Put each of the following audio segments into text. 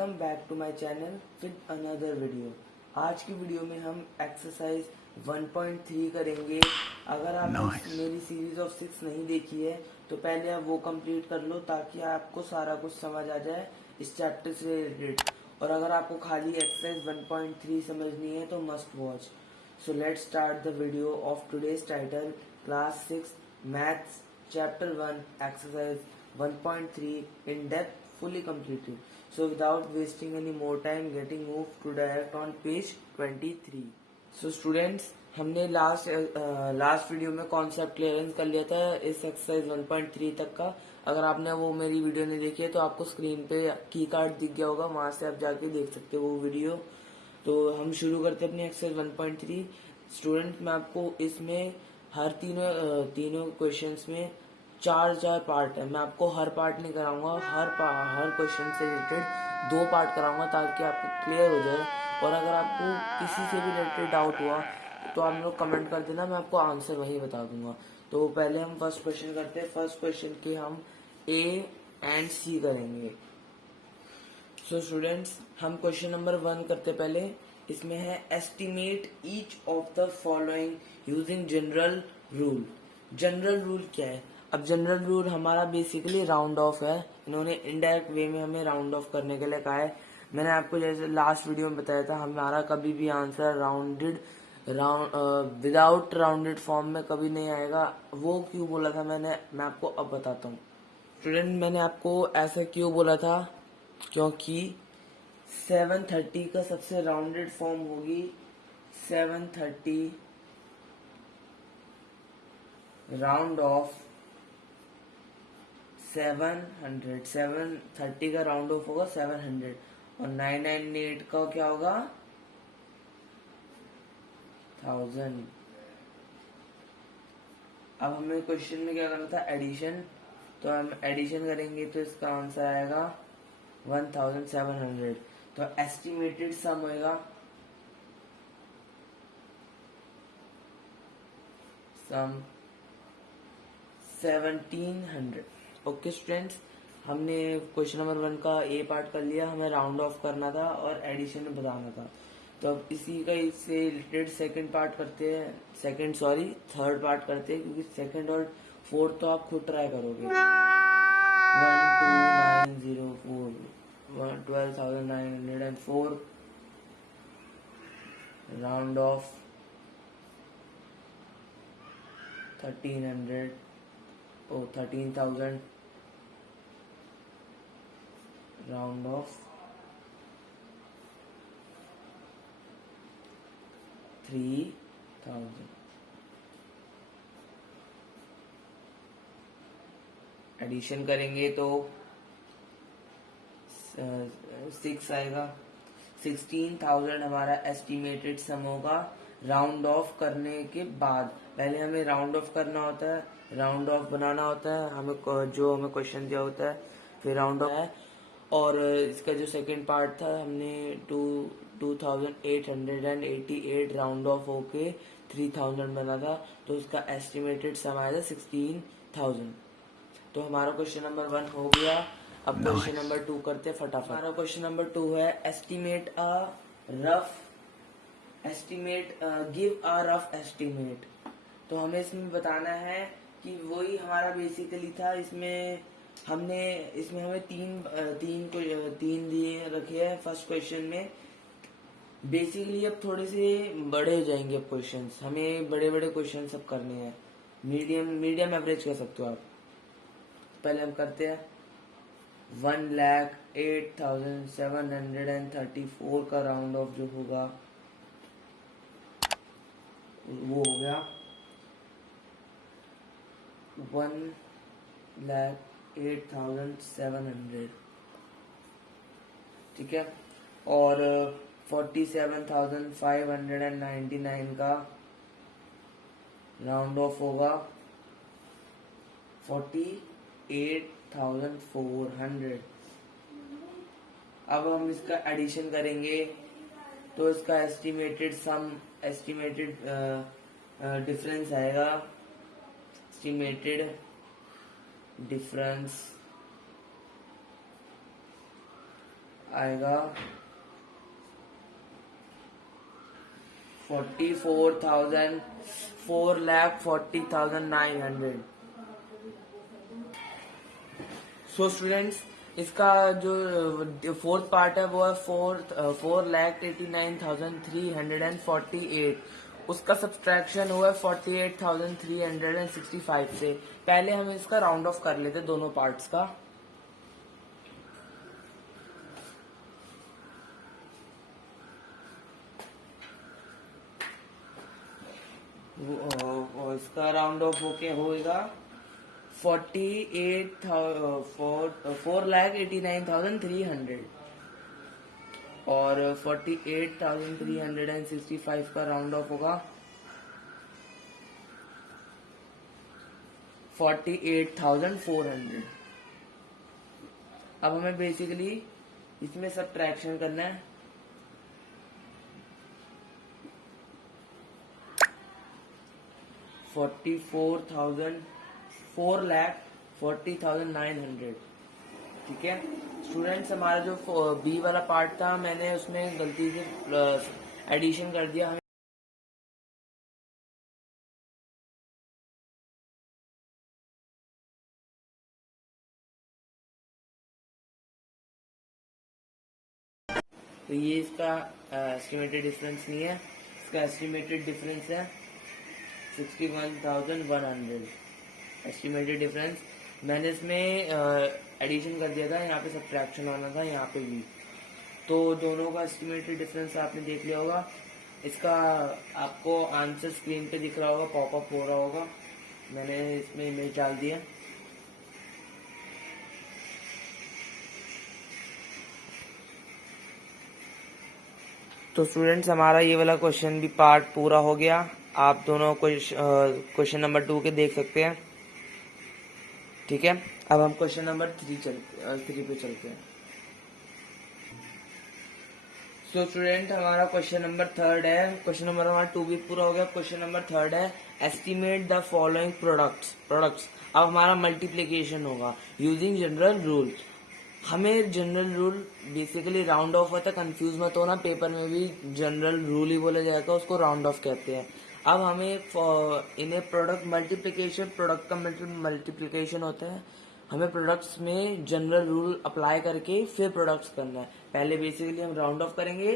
Welcome back to my channel with another video. आज की video में हम एक्सरसाइज 1.3 करेंगे। अगर आप मेरी सीरीज ऑफ 6 नहीं देखी है तो पहले आप वो कंप्लीट कर लो ताकि आपको सारा कुछ समझ आ जाए इस चैप्टर से रिलेटेड। और अगर आपको खाली एक्सरसाइज 1.3 समझनी है तो must watch. So let's start the video of today's title class 6 maths chapter 1 exercise 1.3 in depth fully completed. So without wasting any more time, getting moved to direct on page 23. So students, हमने last video में concept clearance कर लिया था इस exercise 1.3 तक का। अगर आपने वो मेरी वीडियो नहीं देखी है तो आपको स्क्रीन पे की कार्ड दिख गया होगा, वहां से आप जाके देख सकते हो वो वीडियो। तो हम शुरू करते हैं अपनी एक्सरसाइज 1.3। स्टूडेंट, मैं आपको इसमें हर तीनों क्वेश्चंस में चार पार्ट है। मैं आपको हर पार्ट नहीं कराऊंगा, हर क्वेश्चन से रिलेटेड 2 पार्ट कराऊंगा ताकि आपको क्लियर हो जाए। और अगर आपको किसी से भी रिलेटेड डाउट हुआ तो आप लोग कमेंट कर देना, मैं आपको आंसर वहीं बता दूंगा। तो पहले हम फर्स्ट क्वेश्चन करते हैं। फर्स्ट क्वेश्चन के हम ए एंड सी करेंगे। सो स्टूडेंट्स, हम क्वेश्चन नंबर 1 करते पहले। इसमें है estimate each of the following using general rule. General rule क्या है? अब जनरल रूल हमारा बेसिकली राउंड ऑफ है। इन्होंने इनडायरेक्ट वे में हमें राउंड ऑफ करने के लिए कहा है। मैंने आपको जैसे लास्ट वीडियो में बताया था, हमारा कभी भी आंसर विदाउट राउंडेड फॉर्म में कभी नहीं आएगा। वो क्यों बोला था मैं आपको अब बताता हूँ। स्टूडेंट, मैंने आपको ऐसा क्यों बोला था क्योंकि 730 का सबसे राउंडेड फॉर्म होगी 730 राउंड ऑफ 700। 730 का राउंड ऑफ होगा 700 और 998 का क्या होगा 1000। अब हमें क्वेश्चन में क्या करना था, एडिशन। तो हम एडिशन करेंगे तो इसका आंसर आएगा 1700। तो एस्टिमेटेड सम होगा सम 1700। ओके स्टूडेंट्स, हमने क्वेश्चन नंबर 1 का ए पार्ट कर लिया। हमें राउंड ऑफ करना था और एडिशन बताना था। तो अब इसी का इससे रिलेटेड सेकंड पार्ट करते हैं, थर्ड पार्ट करते हैं, क्योंकि सेकंड और फोर्थ तो आप खुद ट्राई करोगे। 12904 12,904 round off 1300 13,000 round off 3000। Addition करेंगे तो 6 आएगा। 16,000 हमारा एस्टिमेटेड सम होगा राउंड ऑफ करने के बाद। पहले हमें राउंड ऑफ करना होता है, राउंड ऑफ बनाना होता है, हमें क्वेश्चन दिया होता है, फिर राउंड ऑफ है। और इसका जो सेकंड पार्ट था, हमने 2888 राउंड ऑफ होके 3000 बना था। तो उसका एस्टिमेटेड सम आया था 16,000। तो हमारा क्वेश्चन नंबर 1 हो गया। अब क्वेश्चन नंबर 2 करते फटाफट। हमारा क्वेश्चन नंबर 2 है गिव अ रफ एस्टिमेट। तो हमें इसमें बताना है कि वही हमारा बेसिकली था। इसमें हमें तीन दिए रखे हैं फर्स्ट क्वेश्चन में। बेसिकली अब थोड़े से बड़े हो जाएंगे अब क्वेश्चंस, हमें बड़े बड़े क्वेश्चन सब करने हैं। मीडियम एवरेज कर सकते हो आप। पहले हम करते हैं 1,08,734 का राउंड ऑफ जो होगा वो हो गया 1,08,700। ठीक है। और 47,599 का राउंड ऑफ होगा 48,400। अब हम इसका एडिशन करेंगे तो इसका एस्टिमेटेड डिफरेंस आएगा। एस्टिमेटेड डिफरेंस आएगा 4,40,900। सो स्टूडेंट्स, इसका जो फोर्थ पार्ट है वो है 4,89,348। उसका सब्सट्रैक्शन हुआ है 48,365 से। पहले हम इसका राउंड ऑफ कर लेते दोनों पार्ट्स का। इसका राउंड ऑफ होएगा 4,89,300 और 48,365 का राउंड ऑफ होगा 48,400। अब हमें बेसिकली इसमें सब्ट्रैक्शन करना है। $4,40,900। ठीक है स्टूडेंट्स, हमारा जो बी वाला पार्ट था मैंने उसमें गलती से एडिशन कर दिया। तो ये इसका एस्टिमेटेड डिफरेंस नहीं है, इसका एस्टिमेटेड डिफरेंस है 61,100 एस्टिमेटेड डिफरेंस। मैंने इसमें एडिशन कर दिया था, यहाँ पे सब्ट्रैक्शन होना था, यहाँ पे भी। तो दोनों का एस्टिमेटेड डिफरेंस आपने देख लिया होगा। इसका आपको आंसर स्क्रीन पे दिख रहा होगा, पॉपअप हो रहा होगा। मैंने इसमें इमेज डाल दिया। तो स्टूडेंट्स, हमारा ये वाला क्वेश्चन भी पार्ट पूरा हो गया। आप दोनों क्वेश्चन नंबर 2 के देख सकते हैं। ठीक है, अब हम क्वेश्चन नंबर 3 पे चलते हैं। सो स्टूडेंट, हमारा क्वेश्चन नंबर 3 है। क्वेश्चन नंबर हमारा 2 भी पूरा हो गया। क्वेश्चन नंबर 3 है, एस्टिमेट द फॉलोइंग प्रोडक्ट्स। अब हमारा मल्टीप्लीकेशन होगा यूजिंग जनरल रूल। हमें general rule basically round of होता है, कंफ्यूज मत होना, पेपर में भी जनरल रूल ही बोला जाएगा, उसको राउंड ऑफ कहते हैं। अब हमें इन्हें प्रोडक्ट मल्टीप्लिकेशन, प्रोडक्ट का मल्टीप्लिकेशन होता है, हमें प्रोडक्ट्स में जनरल रूल अप्लाई करके फिर प्रोडक्ट्स करना है। पहले बेसिकली हम राउंड ऑफ करेंगे,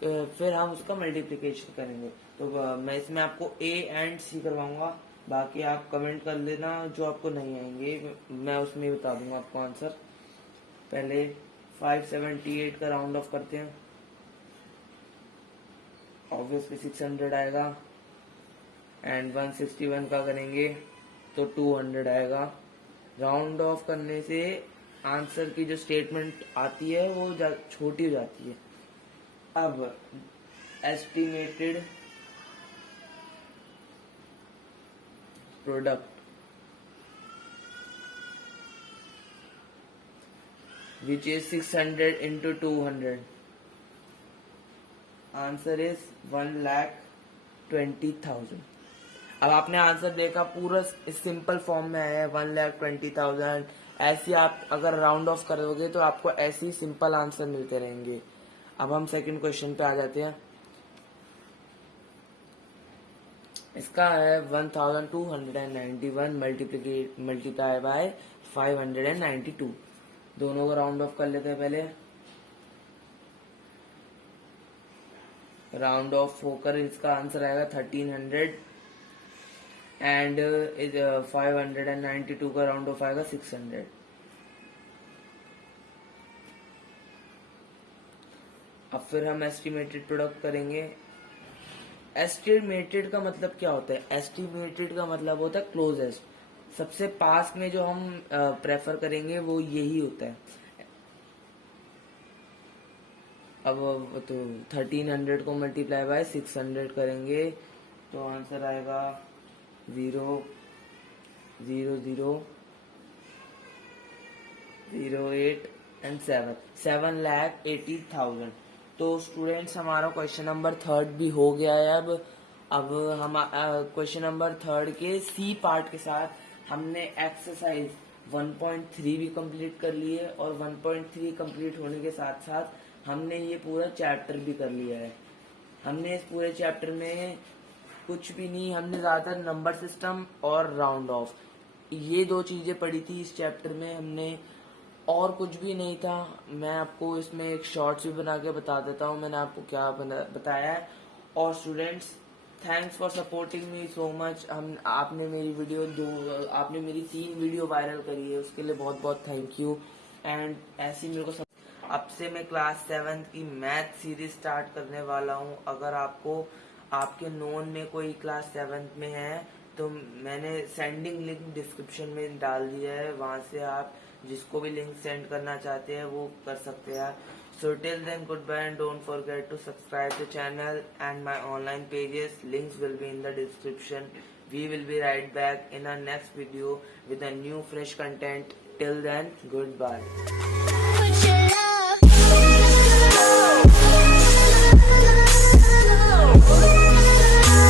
फिर हम उसका मल्टीप्लिकेशन करेंगे। तो मैं इसमें आपको ए एंड सी करवाऊंगा, बाकी आप कमेंट कर लेना जो आपको नहीं आएंगे, मैं उसमें बता दूंगा आपको आंसर। पहले 578 का राउंड ऑफ करते हैं, ऑब्वियसली 600 आएगा। एंड 161 का करेंगे तो 200 आएगा। राउंड ऑफ करने से आंसर की जो स्टेटमेंट आती है वो छोटी हो जाती है। अब estimated product which is 600 into 200. Answer is 1,20,000। अब आपने आंसर देखा, पूरा सिंपल फॉर्म में आया है 1,20,000। ऐसे आप अगर राउंड ऑफ करोगे तो आपको ऐसे ही सिंपल आंसर मिलते रहेंगे। अब हम सेकंड क्वेश्चन पे आ जाते हैं। इसका है 1,291 मल्टीप्लाई बाय 592। दोनों को राउंड ऑफ कर लेते हैं। पहले राउंड ऑफ होकर इसका आंसर आएगा 1300 एंड 592 का राउंड ऑफ आएगा 600। अब फिर हम एस्टिमेटेड प्रोडक्ट करेंगे। एस्टिमेटेड का मतलब क्या होता है? एस्टिमेटेड का मतलब होता है क्लोजेस्ट, सबसे पास में जो हम प्रेफर करेंगे वो यही होता है। अब तो 1300 को मल्टीप्लाई बाय 600 करेंगे तो आंसर आएगा 0 0 0 0 8 एंड 7,80,000। तो स्टूडेंट्स, हमारा क्वेश्चन नंबर 3 भी हो गया है। अब हम क्वेश्चन नंबर 3 के सी पार्ट के साथ हमने एक्सरसाइज 1.3 भी कंप्लीट कर लिए और 1.3 कंप्लीट होने के साथ साथ हमने ये पूरा चैप्टर भी कर लिया है। हमने इस पूरे चैप्टर में कुछ भी नहीं, हमने ज़्यादातर नंबर सिस्टम और राउंड ऑफ ये दो चीज़ें पढ़ी थी इस चैप्टर में हमने, और कुछ भी नहीं था। मैं आपको इसमें एक शॉर्ट्स भी बना के बता देता हूँ मैंने आपको क्या बताया है। और students, thanks for supporting me so much. आपने मेरी 3 वीडियो वायरल करी है, उसके लिए बहुत बहुत थैंक यू। एंड ऐसे मेरे को अब से मैं क्लास 7 की मैथ सीरीज स्टार्ट करने वाला हूँ। अगर आपको आपके नोन में कोई क्लास 7 में है तो मैंने सेंडिंग लिंक डिस्क्रिप्शन में डाल दिया है, वहां से आप जिसको भी लिंक सेंड करना चाहते हैं वो कर सकते हैं। So till then, goodbye and don't forget to subscribe the channel and my online pages. Links will be in the description. We will be right back in our next video with a new fresh content. Till then, goodbye.